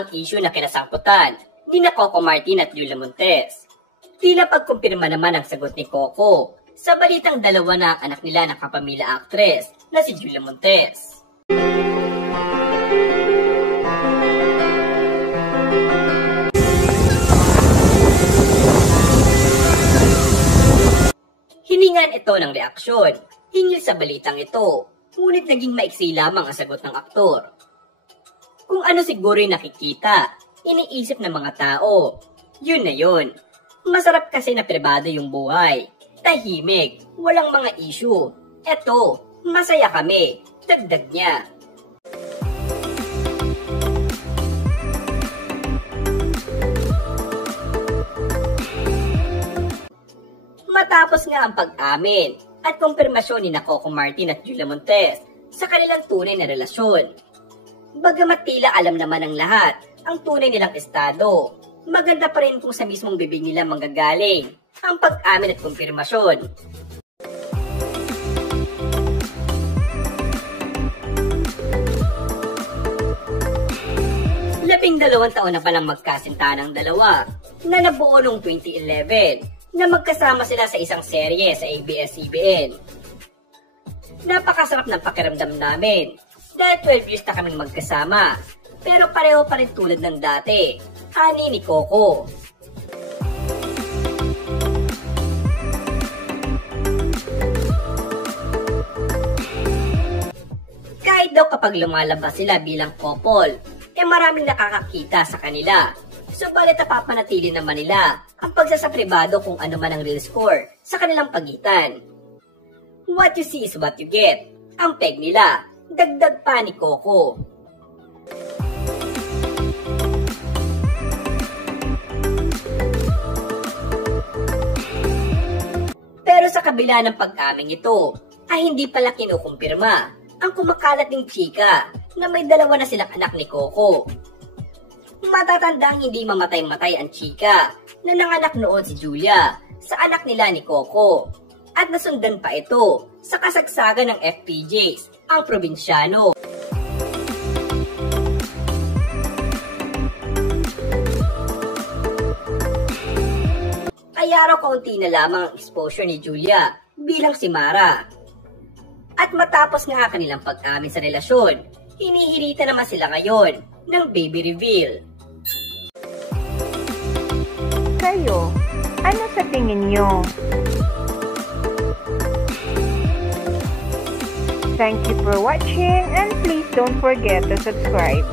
ang issue na kinasangkutan ni Coco Martin at Julia Montes. Tila pagkumpirma naman ang sagot ni Coco sa balitang dalawa na ang anak nila ng kapamilya actress na si Julia Montes. Hiningan ito ng reaksyon hinggil sa balitang ito, ngunit naging maiksi lamang ang sagot ng aktor. Kung ano siguro yung nakikita, iniisip ng mga tao, yun na yun. Masarap kasi na pribado yung buhay. Tahimik, walang mga issue. Eto, masaya kami, dagdag niya. Matapos nga ang pag-amin at kumpirmasyon ni Coco Martin at Julia Montes sa kanilang tunay na relasyon. Bagamat tila alam naman ng lahat ang tunay nilang estado, maganda pa rin kung sa mismong bibig nila manggagaling ang pag-amin at kumpirmasyon. Labing-dalawang taon na palang magkasintahan ng dalawa na nabuo noong 2011 na magkasama sila sa isang serye sa ABS-CBN. Napakasarap ng pakiramdam namin dahil 12 years na kaming magkasama pero pareho pa rin tulad ng dati, ani ni Coco. Kahit daw kapag lumalabas sila bilang couple, maraming nakakakita sa kanila. Subalit napapanatili naman nila ang pagsasapribado kung ano man ang real score sa kanilang pagitan. What you see is what you get. Ang peg nila, dagdag pa ni Coco. Pero sa kabila ng pag-aming ito, ay hindi pala kinukumpirma ang kumakalat ng chika na may dalawa na silang anak ni Coco. Matatandang hindi mamatay-matay ang chika na nanganak noon si Julia sa anak nila ni Coco at nasundan pa ito sa kasagsagan ng FPJs, ang probinsyano. Ay araw kaunti na lamang ang exposure ni Julia bilang si Mara. At matapos nga kanilang pag-amin sa relasyon, hinihirita naman sila ngayon ng baby reveal. Kayo, ano sa tingin nyo? Thank you for watching and please don't forget to subscribe.